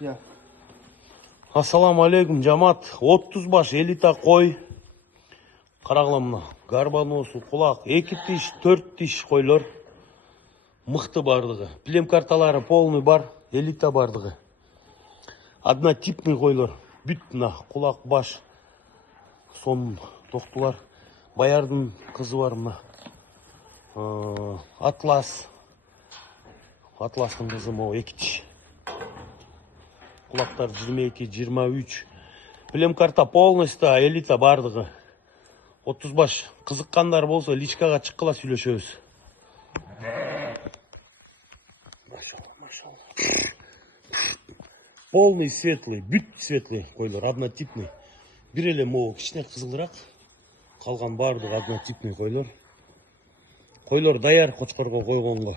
да. Ассаламу алейкум, жамат. 30 баш элита кой. Карагыла мына гарбаносу, кулак, 2 тиш, 4 тиш койлор. Мыкты бардыгы. Плем карталары полный бар, элита бардыгы. Однотипный койлор. Бүт мына кулак, баш. Сон токтулар. Баярдын кызы бар мына. Атлас. Атластын кызы могу 2 тиш. Кулактар 22, 23. Плем карта полностью элита бардыгы. 30 баш кызыккандар болсо личкага чыккыла сүйлөшөбүз. Полный светлый, бүт светлый койлор, однотипный. Бир эле могу кичине кызылыраак, калган бардыгы однотипный койлор. Койлор даяр кочкорго койгонго.